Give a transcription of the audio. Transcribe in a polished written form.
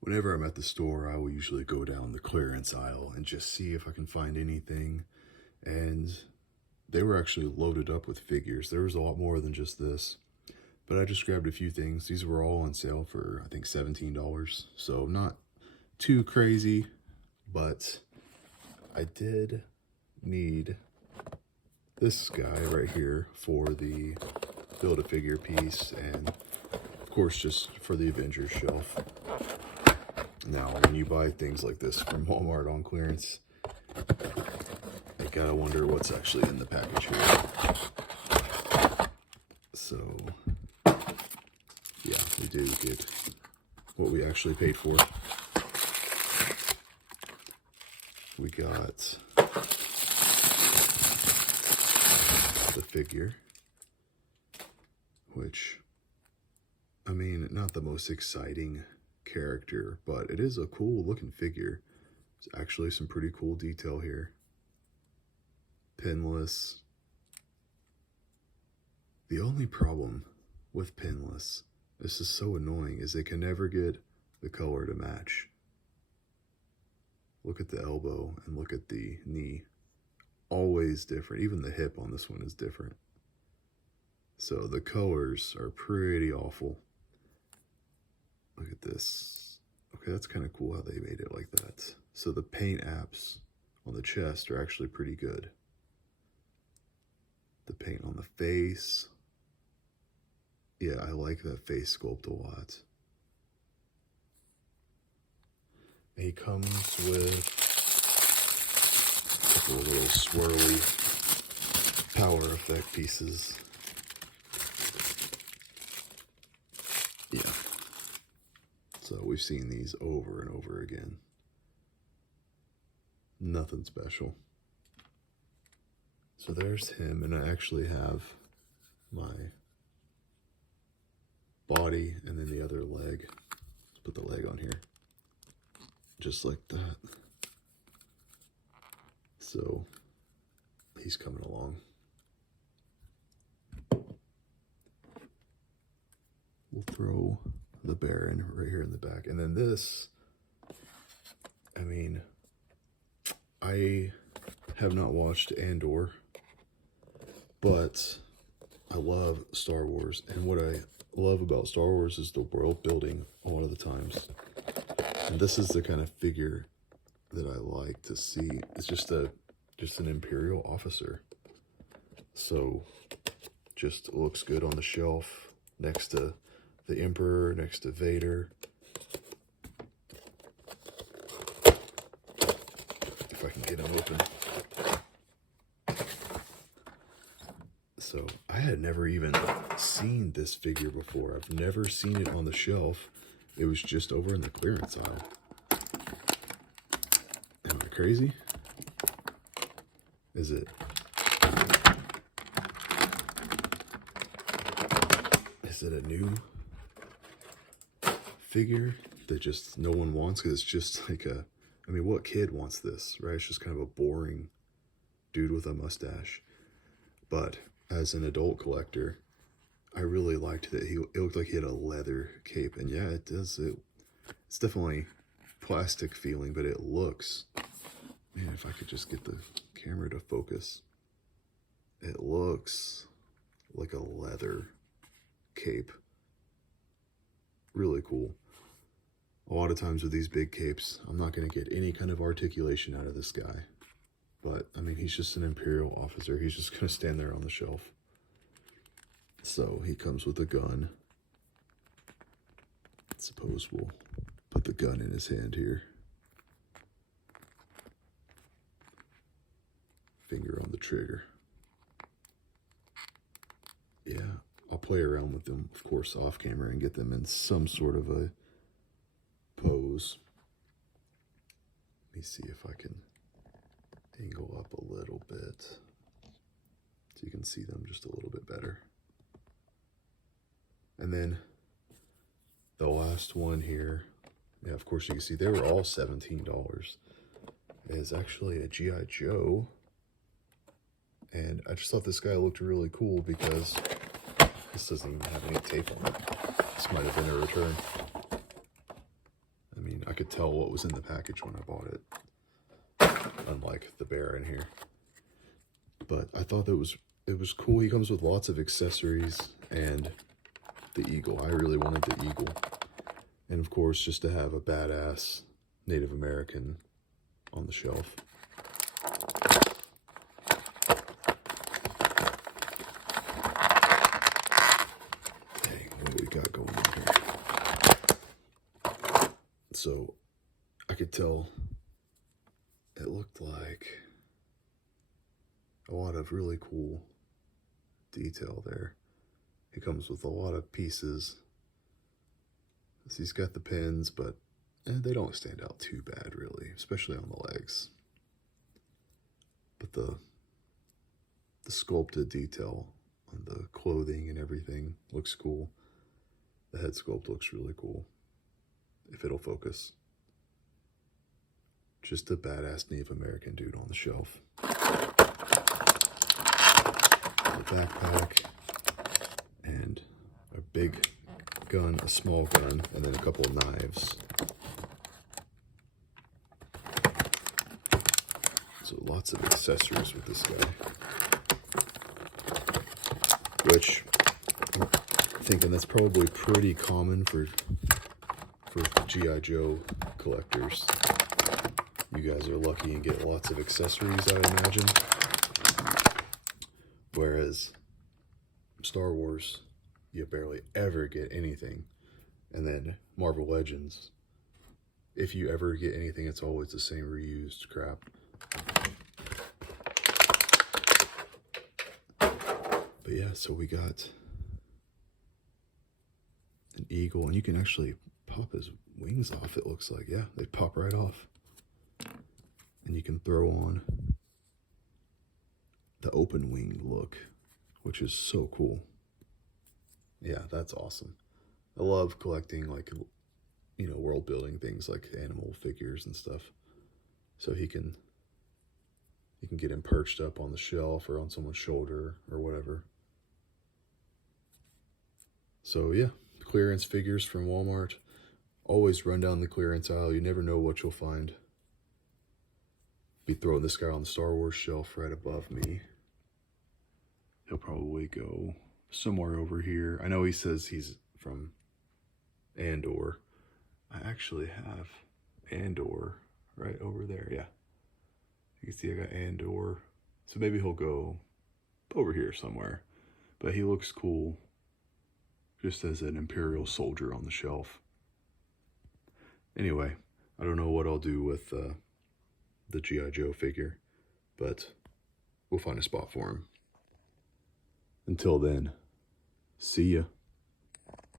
Whenever I'm at the store, I will usually go down the clearance aisle and just see if I can find anything. And they were actually loaded up with figures. There was a lot more than just this. But I just grabbed a few things. These were all on sale for, I think, $17. So not too crazy, but I did need this guy right here for the Build-A-Figure piece, and of course just for the Avengers shelf. Now, when you buy things like this from Walmart on clearance, I gotta wonder what's actually in the package here. So, yeah, we did get what we actually paid for. We got the figure, which, I mean, not the most exciting character, but it is a cool looking figure. There's actually some pretty cool detail here. Pinless. The only problem with pinless, this is so annoying, is they can never get the color to match. Look at the elbow and look at the knee. Always different. Even the hip on this one is different. So the colors are pretty awful. Look at this. Okay, that's kind of cool how they made it like that. So the paint apps on the chest are actually pretty good. The paint on the face. Yeah, I like that face sculpt a lot. And he comes with a couple of little swirly power effect pieces. Yeah. So we've seen these over and over again. Nothing special. So there's him, and I actually have my body and then the other leg. Let's put the leg on here. Just like that. So he's coming along. We'll throw the Baron right here in the back. And then this, I mean, I have not watched Andor, but I love Star Wars. And what I love about Star Wars is the world building a lot of the times. And this is the kind of figure that I like to see. It's just an Imperial officer. So just looks good on the shelf next to the Emperor, next to Vader. If I can get him open. So I had never even seen this figure before. I've never seen it on the shelf. It was just over in the clearance aisle. Am I crazy? Is it a new figure that just no one wants? Because it's just like a, I mean, what kid wants this, right? It's just kind of a boring dude with a mustache. But as an adult collector, I really liked that it looked like he had a leather cape. And yeah, it does. It's definitely plastic feeling, but it looks, man, if I could just get the camera to focus, it looks like a leather cape. Really cool. A lot of times with these big capes, I'm not going to get any kind of articulation out of this guy. But, I mean, he's just an Imperial officer. He's just going to stand there on the shelf. So, he comes with a gun. I suppose we'll put the gun in his hand here. Finger on the trigger. Yeah, I'll play around with them, of course, off camera and get them in some sort of a pose. Let me see if I can angle up a little bit so you can see them just a little bit better. And then the last one here, yeah, of course you can see they were all $17. Is actually a G.I. Joe. And I just thought this guy looked really cool because this doesn't even have any tape on it. This might have been a return. I mean, mean, I could tell what was in the package when I bought it, unlike the bear in here. But I thought that it was cool. He comes with lots of accessories and the eagle. I really wanted the eagle. And of course, just to have a badass Native American on the shelf. Dang, what do we got going on here? So, I could tell it looked like a lot of really cool detail there. It comes with a lot of pieces. So he's got the pins, but they don't stand out too bad, really, especially on the legs. But the sculpted detail on the clothing and everything looks cool. The head sculpt looks really cool, if it'll focus. Just a badass Native American dude on the shelf. A backpack, and a big gun, a small gun, and then a couple of knives. So lots of accessories with this guy. Which, I'm thinking that's probably pretty common for G.I. Joe collectors. You guys are lucky and get lots of accessories, I imagine. Whereas Star Wars, you barely ever get anything. And then Marvel Legends, if you ever get anything, it's always the same reused crap. But yeah, so we got an eagle, and you can actually pop his wings off, it looks like. Yeah, they pop right off. And you can throw on the open wing look, which is so cool. Yeah, that's awesome. I love collecting, like, you know, world building things like animal figures and stuff. So you can get him perched up on the shelf or on someone's shoulder or whatever. So yeah, clearance figures from Walmart. Always run down the clearance aisle. You never know what you'll find. Be throwing this guy on the Star Wars shelf right above me. He'll probably go somewhere over here. I know he says he's from Andor. I actually have Andor right over there. Yeah. You can see I got Andor. So maybe he'll go over here somewhere. But he looks cool just as an Imperial soldier on the shelf. Anyway, I don't know what I'll do with the G.I. Joe figure, but we'll find a spot for him. Until then, see ya.